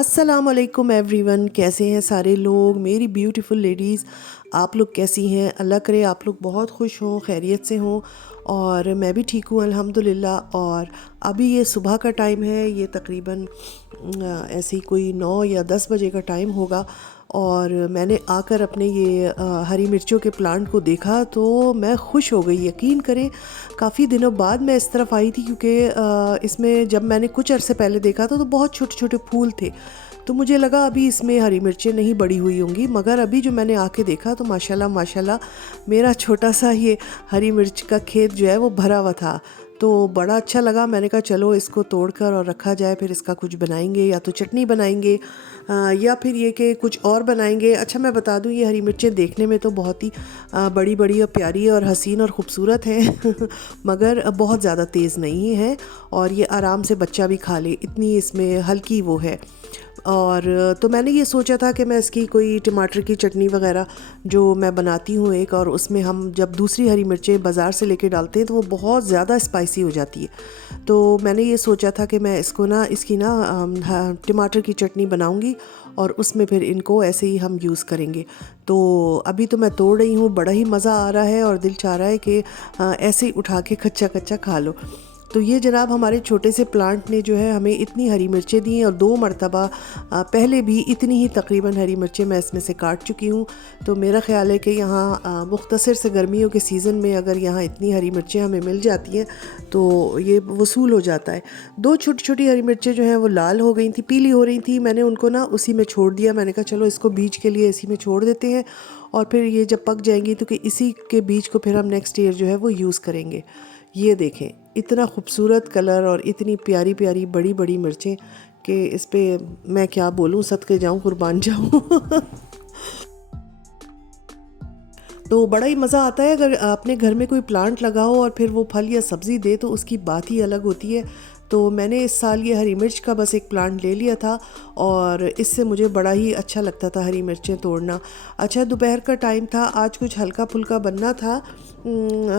अस्सलामुअलैकुम एवरीवन, कैसे हैं सारे लोग। मेरी ब्यूटीफुल लेडीज़, आप लोग कैसी हैं। अल्लाह करे आप लोग बहुत खुश हों, खैरियत से हों। और मैं भी ठीक हूँ अल्हम्दुलिल्लाह। और अभी ये सुबह का टाइम है, ये तकरीबन ऐसे ही कोई 9 या 10 बजे का टाइम होगा। और मैंने आकर अपने ये हरी मिर्चों के प्लांट को देखा तो मैं खुश हो गई। यकीन करें, काफ़ी दिनों बाद मैं इस तरफ आई थी, क्योंकि इसमें जब मैंने कुछ अरसे पहले देखा था तो बहुत छोटे छोटे फूल थे। तो मुझे लगा अभी इसमें हरी मिर्चें नहीं बड़ी हुई होंगी, मगर अभी जो मैंने आके देखा तो माशाल्लाह माशाल्लाह मेरा छोटा सा ये हरी मिर्च का खेत जो है वो भरा हुआ था। तो बड़ा अच्छा लगा। मैंने कहा चलो इसको तोड़कर और रखा जाए, फिर इसका कुछ बनाएंगे, या तो चटनी बनाएंगे या फिर ये कि कुछ और बनाएंगे। अच्छा, मैं बता दूं, ये हरी मिर्चें देखने में तो बहुत ही बड़ी बड़ी और प्यारी और हसीन और ख़ूबसूरत हैं मगर बहुत ज़्यादा तेज़ नहीं है, और ये आराम से बच्चा भी खा ले, इतनी इसमें हल्की वो है। और तो मैंने ये सोचा था कि मैं इसकी कोई टमाटर की चटनी वगैरह जो मैं बनाती हूँ एक, और उसमें हम जब दूसरी हरी मिर्चें बाज़ार से लेके डालते हैं तो वो बहुत ज़्यादा स्पाइसी हो जाती है। तो मैंने ये सोचा था कि मैं इसकी टमाटर की चटनी बनाऊँगी और उसमें फिर इनको ऐसे ही हम यूज़ करेंगे। तो अभी तो मैं तोड़ रही हूँ, बड़ा ही मज़ा आ रहा है और दिल चाह रहा है कि ऐसे ही उठा के कच्चा कच्चा खा लो। तो ये जनाब हमारे छोटे से प्लांट ने जो है हमें इतनी हरी मिर्चें दी हैं, और 2 मरतबा पहले भी इतनी ही तकरीबन हरी मिर्चें मैं इसमें से काट चुकी हूँ। तो मेरा ख़्याल है कि यहाँ मुख्तसर से गर्मियों के सीज़न में अगर यहाँ इतनी हरी मिर्चें हमें मिल जाती हैं तो ये वसूल हो जाता है। 2 छोटी छोटी हरी मिर्चें जो हैं वो लाल हो गई थी, पीली हो रही थी। मैंने उनको ना उसी में छोड़ दिया। मैंने कहा चलो इसको बीज के लिए इसी में छोड़ देते हैं, और फिर ये जब पक जाएंगी तो कि इसी के बीज को फिर हम नेक्स्ट ईयर जो है वो यूज़ करेंगे। ये देखें, इतना खूबसूरत कलर और इतनी प्यारी प्यारी बड़ी बड़ी मिर्चें कि इस पे मैं क्या बोलूँ, सदके जाऊँ, कुर्बान जाऊँ तो बड़ा ही मज़ा आता है अगर अपने घर में कोई प्लांट लगाओ और फिर वो फल या सब्ज़ी दे, तो उसकी बात ही अलग होती है। तो मैंने इस साल ये हरी मिर्च का बस एक प्लांट ले लिया था, और इससे मुझे बड़ा ही अच्छा लगता था हरी मिर्चें तोड़ना। अच्छा, दोपहर का टाइम था, आज कुछ हल्का फुल्का बनना था।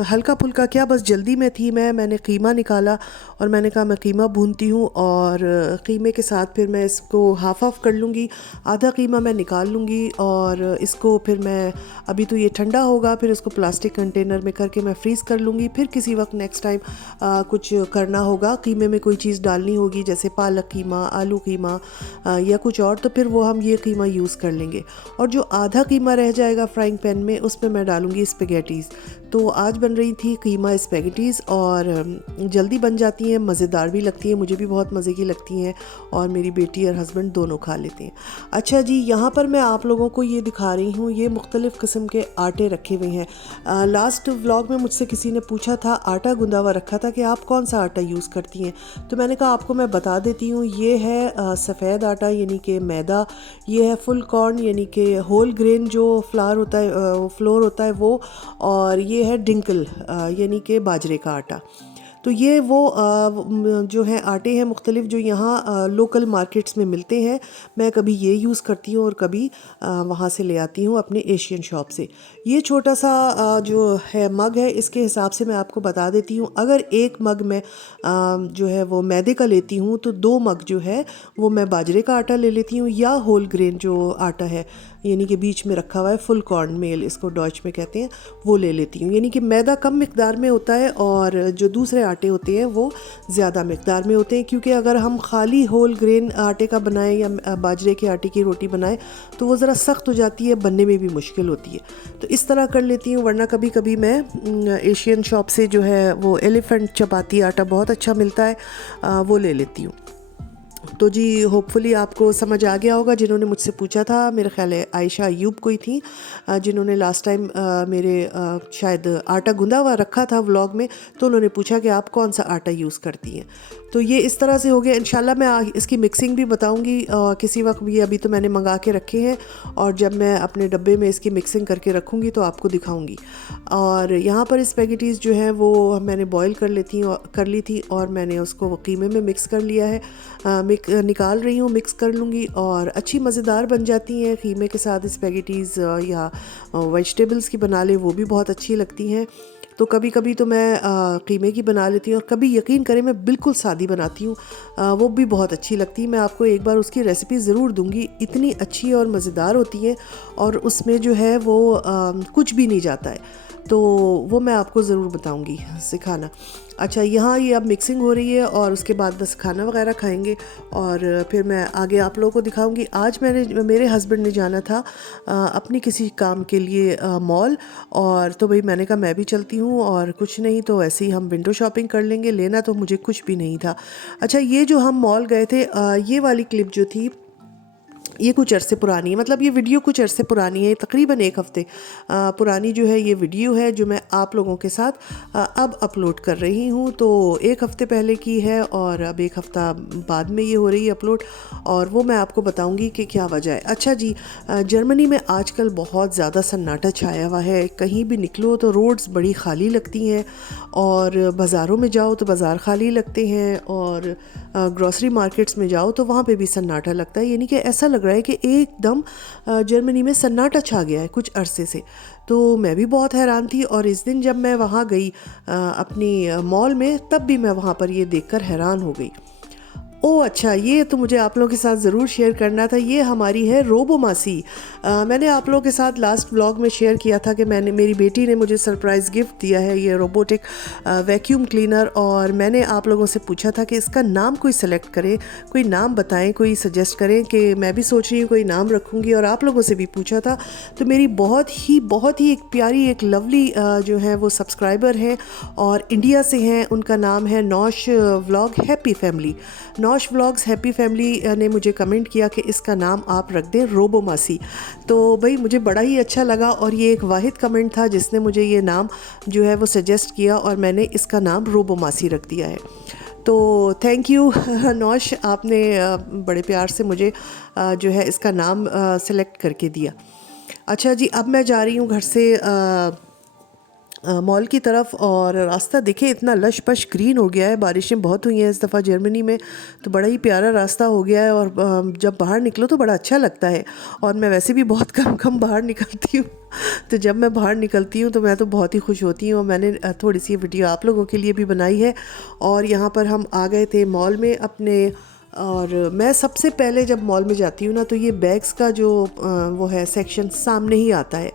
हल्का फुल्का क्या, बस जल्दी में थी मैंने कीमा निकाला और मैंने कहा मैं कीमा भूनती हूँ, और कीमे के साथ फिर मैं इसको हाफ़ ऑफ कर लूँगी। आधा कीमा मैं निकाल लूँगी, और इसको फिर मैं, अभी तो ये ठंडा होगा, फिर इसको प्लास्टिक कंटेनर में करके मैं फ्रीज़ कर लूँगी। फिर किसी वक्त नेक्स्ट टाइम कुछ करना होगा, कीमे में कोई चीज़ डालनी होगी, जैसे पालक कीमा, आलू कीमा या कुछ और, तो फिर वो हम ये कीमा यूज़ कर लेंगे। और जो आधा कीमा रह जाएगा फ्राइंग पैन में, उसमें मैं डालूँगी स्पेगेटीज़। तो आज बन रही थी कीमा स्पेगेटीज़, और जल्दी बन जाती हैं, मज़ेदार भी लगती हैं, मुझे भी बहुत मज़े की लगती हैं, और मेरी बेटी और हस्बैंड दोनों खा लेते हैं। अच्छा जी, यहाँ पर मैं आप लोगों को ये दिखा रही हूँ, ये मुख्तलिफ़ किस्म के आटे रखे हुए हैं। लास्ट व्लॉग में मुझसे किसी ने पूछा था, आटा गुंदा हुआ रखा था, कि आप कौन सा आटा यूज़ करती हैं। तो मैंने कहा आपको मैं बता देती हूँ, ये है सफ़ेद आटा यानी कि मैदा, ये है फुल कॉर्न यानी कि होल ग्रेन जो फ्लावर होता है, फ्लोर होता है वो, और ये है डिंकल यानी कि बाजरे का आटा। तो ये वो जो है आटे हैं मुख्तलिफ, जो यहाँ लोकल मार्केट्स में मिलते हैं। मैं कभी ये यूज़ करती हूँ और कभी वहाँ से ले आती हूँ अपने एशियन शॉप से। ये छोटा सा जो है मग है, इसके हिसाब से मैं आपको बता देती हूँ। अगर एक मग में जो है वो मैदे का लेती हूँ, तो 2 मग जो है वो मैं बाजरे का आटा ले लेती हूँ, या होल ग्रेन जो आटा है यानी कि बीच में रखा हुआ है, फुल कॉर्न मेल इसको डॉच में कहते हैं, वो ले लेती हूँ। यानी कि मैदा कम मिकदार में होता है और जो दूसरे आटे होते हैं वो ज़्यादा मिकदार में होते हैं, क्योंकि अगर हम खाली होल ग्रेन आटे का बनाएं या बाजरे के आटे की रोटी बनाएं तो वो ज़रा सख्त हो जाती है, बनने में भी मुश्किल होती है। तो इस तरह कर लेती हूँ, वरना कभी कभी मैं एशियन शॉप से जो है वो एलिफेंट चपाती आटा बहुत अच्छा मिलता है, वो ले लेती हूँ। तो जी, होपफुली आपको समझ आ गया होगा। जिन्होंने मुझसे पूछा था, मेरा ख्याल है आयशा अयूब कोई थी, जिन्होंने लास्ट टाइम मेरे शायद आटा गूंदा हुआ रखा था व्लॉग में, तो उन्होंने पूछा कि आप कौन सा आटा यूज़ करती हैं। तो ये इस तरह से हो गया। इंशाल्लाह मैं इसकी मिक्सिंग भी बताऊंगी किसी वक्त भी। अभी तो मैंने मंगा के रखे हैं, और जब मैं अपने डब्बे में इसकी मिक्सिंग करके रखूँगी तो आपको दिखाऊंगी। और यहाँ पर स्पेगेटीज़ जो है वो मैंने बॉईल कर ली थी, और मैंने उसको कीमे में मिक्स कर लिया है। निकाल रही हूँ, मिक्स कर लूँगी, और अच्छी मज़ेदार बन जाती हैं। कीमे के साथ स्पेगेटीज़ या वेजिटेबल्स की बना ले, वो भी बहुत अच्छी लगती हैं। तो कभी कभी तो मैं कीमे की बना लेती हूँ, और कभी यकीन करें मैं बिल्कुल सादी बनाती हूँ, वो भी बहुत अच्छी लगती है। मैं आपको एक बार उसकी रेसिपी ज़रूर दूँगी, इतनी अच्छी और मज़ेदार होती है, और उसमें जो है वो कुछ भी नहीं जाता है, तो वो मैं आपको ज़रूर बताऊंगी सिखाना। अच्छा, यहाँ ये अब मिक्सिंग हो रही है और उसके बाद बस खाना वगैरह खाएंगे, और फिर मैं आगे आप लोगों को दिखाऊंगी। आज मेरे हस्बैंड ने जाना था अपनी किसी काम के लिए मॉल, और तो भाई मैंने कहा मैं भी चलती हूँ, और कुछ नहीं तो ऐसे ही हम विंडो शॉपिंग कर लेंगे, लेना तो मुझे कुछ भी नहीं था। अच्छा, ये जो हम मॉल गए थे, ये वाली क्लिप जो थी ये कुछ अरसे पुरानी है, मतलब ये वीडियो कुछ अरसे पुरानी है, तकरीबन एक हफ़्ते पुरानी जो है ये वीडियो है, जो मैं आप लोगों के साथ अब अपलोड कर रही हूँ। तो एक हफ़्ते पहले की है, और अब एक हफ़्ता बाद में ये हो रही है अपलोड, और वो मैं आपको बताऊँगी कि क्या वजह है। अच्छा जी, जर्मनी में आजकल बहुत ज़्यादा सन्नाटा छाया हुआ है, कहीं भी निकलो तो रोड्स बड़ी खाली लगती हैं, और बाज़ारों में जाओ तो बाज़ार खाली लगते हैं, और ग्रॉसरी मार्केट्स में जाओ तो वहाँ पे भी सन्नाटा लगता है। यानी कि ऐसा लग रहा है कि एकदम जर्मनी में सन्नाटा छा गया है कुछ अरसे से। तो मैं भी बहुत हैरान थी, और इस दिन जब मैं वहाँ गई अपनी मॉल में, तब भी मैं वहाँ पर ये देखकर हैरान हो गई। ओह अच्छा, ये तो मुझे आप लोगों के साथ ज़रूर शेयर करना था। ये हमारी है रोबो मासी। मैंने आप लोगों के साथ लास्ट व्लॉग में शेयर किया था कि मेरी बेटी ने मुझे सरप्राइज़ गिफ्ट दिया है, ये रोबोटिक वैक्यूम क्लीनर, और मैंने आप लोगों से पूछा था कि इसका नाम कोई सेलेक्ट करें, कोई नाम बताएं, कोई सजेस्ट करें, कि मैं भी सोच रही हूँ कोई नाम रखूँगी, और आप लोगों से भी पूछा था। तो मेरी बहुत ही एक प्यारी, एक लवली जो है वो सब्सक्राइबर हैं, और इंडिया से हैं, उनका नाम है nosh vlog happy family. Nosh vlogs happy family ने मुझे कमेंट किया कि इसका नाम आप रख दें रोबो मासी। तो भाई मुझे बड़ा ही अच्छा लगा, और ये एक वाहिद कमेंट था जिसने मुझे ये नाम जो है वो सजेस्ट किया, और मैंने इसका नाम रोबो मासी रख दिया है। तो थैंक यू नौश, आपने बड़े प्यार से मुझे जो है इसका नाम सेलेक्ट करके दिया। अच्छा जी, अब मैं जा रही हूँ घर से मॉल की तरफ, और रास्ता देखें इतना लश पश ग्रीन हो गया है, बारिशें बहुत हुई हैं इस दफ़ा जर्मनी में, तो बड़ा ही प्यारा रास्ता हो गया है, और जब बाहर निकलो तो बड़ा अच्छा लगता है। और मैं वैसे भी बहुत कम बाहर निकलती हूँ तो जब मैं बाहर निकलती हूँ तो मैं तो बहुत ही खुश होती हूँ, और मैंने थोड़ी सी वीडियो आप लोगों के लिए भी बनाई है। और यहाँ पर हम आ गए थे मॉल में अपने, और मैं सबसे पहले जब मॉल में जाती हूँ ना, तो ये बैग्स का जो वो है सेक्शन सामने ही आता है,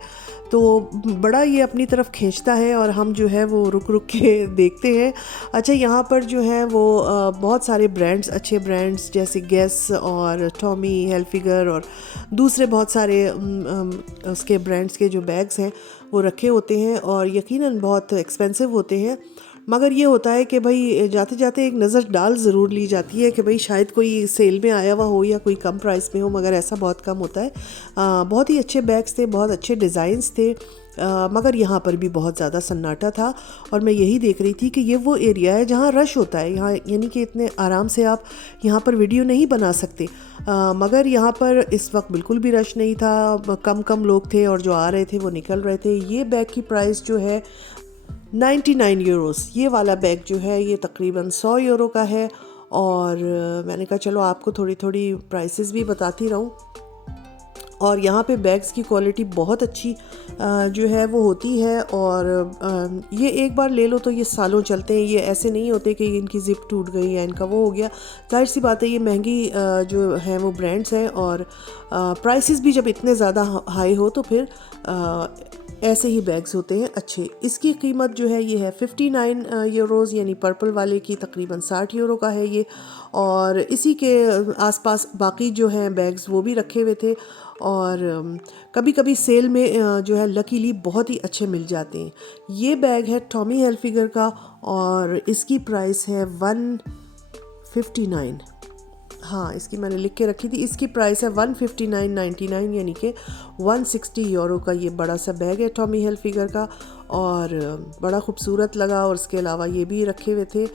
तो बड़ा ये अपनी तरफ खींचता है, और हम जो है वो रुक रुक के देखते हैं। अच्छा, यहाँ पर जो है वो बहुत सारे ब्रांड्स, अच्छे ब्रांड्स जैसे गेस और टॉमी हिलफिगर और दूसरे बहुत सारे उसके ब्रांड्स के जो बैग्स हैं वो रखे होते हैं, और यकीनन बहुत एक्सपेंसिव होते हैं। मगर ये होता है कि भाई जाते जाते एक नज़र डाल ज़रूर ली जाती है कि भाई शायद कोई सेल में आया हुआ हो या कोई कम प्राइस में हो, मगर ऐसा बहुत कम होता है। बहुत ही अच्छे बैग्स थे, बहुत अच्छे डिज़ाइंस थे, मगर यहाँ पर भी बहुत ज़्यादा सन्नाटा था, और मैं यही देख रही थी कि ये वो एरिया है जहाँ रश होता है यहाँ, यानी कि इतने आराम से आप यहाँ पर वीडियो नहीं बना सकते। मगर यहाँ पर इस वक्त बिल्कुल भी रश नहीं था, कम लोग थे, और जो आ रहे थे वो निकल रहे थे। ये बैग की प्राइस जो है 99 यूरोस। ये वाला बैग जो है ये तकरीबन 100 यूरो का है, और मैंने कहा चलो आपको थोड़ी थोड़ी प्राइसेस भी बताती रहूं। और यहाँ पे बैग्स की क्वालिटी बहुत अच्छी जो है वो होती है, और ये एक बार ले लो तो ये सालों चलते हैं, ये ऐसे नहीं होते कि इनकी ज़िप टूट गई या इनका वो हो गया। जाहिर सी बात है ये महंगी जो है वो ब्रांड्स हैं, और प्राइसेस भी जब इतने ज़्यादा हाई हो तो फिर ऐसे ही बैग्स होते हैं अच्छे। इसकी कीमत जो है ये है 59 यूरोज़, यानी पर्पल वाले की तकरीबन 60 यूरो का है ये। और इसी के आसपास बाकी जो हैं बैग्स वो भी रखे हुए थे, और कभी कभी सेल में जो है लकीली बहुत ही अच्छे मिल जाते हैं। ये बैग है टॉमी हिलफिगर का, और इसकी प्राइस है 159। हाँ, इसकी मैंने लिख के रखी थी, इसकी प्राइस है 159.99, यानी कि 160 यूरो का ये बड़ा सा बैग है टॉमी हिलफिगर का, और बड़ा खूबसूरत लगा। और इसके अलावा ये भी रखे हुए थे,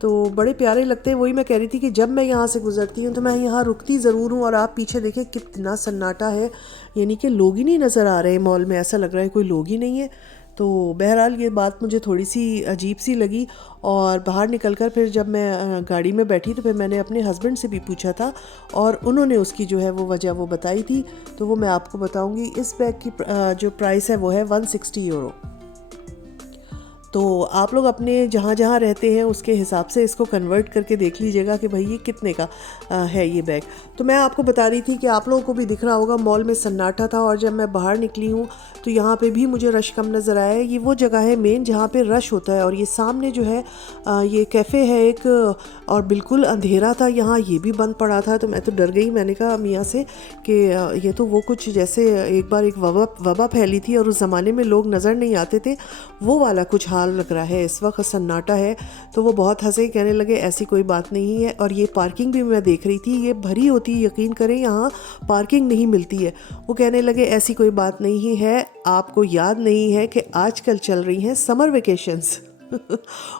तो बड़े प्यारे लगते हैं। वही मैं कह रही थी कि जब मैं यहाँ से गुजरती हूँ तो मैं यहाँ रुकती ज़रूर हूँ। और आप पीछे देखें कितना सन्नाटा है, यानी कि लोग ही नहीं नज़र आ रहे हैं मॉल में, ऐसा लग रहा है कोई लोग ही नहीं है। तो बहरहाल ये बात मुझे थोड़ी सी अजीब सी लगी, और बाहर निकलकर फिर जब मैं गाड़ी में बैठी तो फिर मैंने अपने हस्बैंड से भी पूछा था, और उन्होंने उसकी जो है वो वजह वो बताई थी, तो वो मैं आपको बताऊंगी। इस बैग की जो प्राइस है वो है 160 यूरो। तो आप लोग अपने जहाँ जहाँ रहते हैं उसके हिसाब से इसको कन्वर्ट करके देख लीजिएगा कि भाई ये कितने का है ये बैग। तो मैं आपको बता रही थी कि आप लोगों को भी दिख रहा होगा मॉल में सन्नाटा था, और जब मैं बाहर निकली हूँ तो यहाँ पे भी मुझे रश कम नज़र आया है। ये वो जगह है मेन जहाँ पे रश होता है, और ये सामने जो है ये कैफ़े है एक, और बिल्कुल अंधेरा था यहाँ, ये भी बंद पड़ा था। तो मैं तो डर गई, मैंने कहा मियाँ से कि ये तो वो कुछ जैसे एक बार एक वबा फैली थी और उस ज़माने में लोग नज़र नहीं आते थे, वो वाला कुछ हाल लग रहा है इस वक्त, सन्नाटा है। तो वो बहुत हंसे, कहने लगे ऐसी कोई बात नहीं है। और ये पार्किंग भी मैं देख रही थी, ये भरी होती है, यकीन करें यहाँ पार्किंग नहीं मिलती है। वो कहने लगे ऐसी कोई बात नहीं है, आपको याद नहीं है कि आजकल चल रही हैं समर वेकेशंस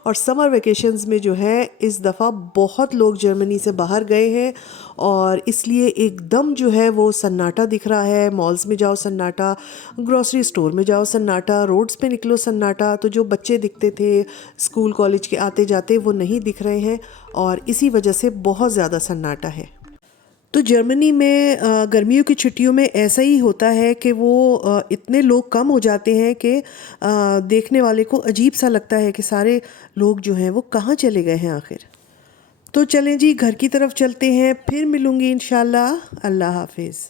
और समर वेकेशंस में जो है इस दफ़ा बहुत लोग जर्मनी से बाहर गए हैं, और इसलिए एकदम जो है वो सन्नाटा दिख रहा है। मॉल्स में जाओ सन्नाटा, ग्रोसरी स्टोर में जाओ सन्नाटा, रोड्स पे निकलो सन्नाटा। तो जो बच्चे दिखते थे स्कूल कॉलेज के आते जाते वो नहीं दिख रहे हैं, और इसी वजह से बहुत ज़्यादा सन्नाटा है। तो जर्मनी में गर्मियों की छुट्टियों में ऐसा ही होता है कि वो इतने लोग कम हो जाते हैं कि देखने वाले को अजीब सा लगता है कि सारे लोग जो हैं वो कहाँ चले गए हैं आखिर। तो चलें जी, घर की तरफ चलते हैं, फिर मिलूँगी इंशाल्लाह। अल्लाह हाफिज़।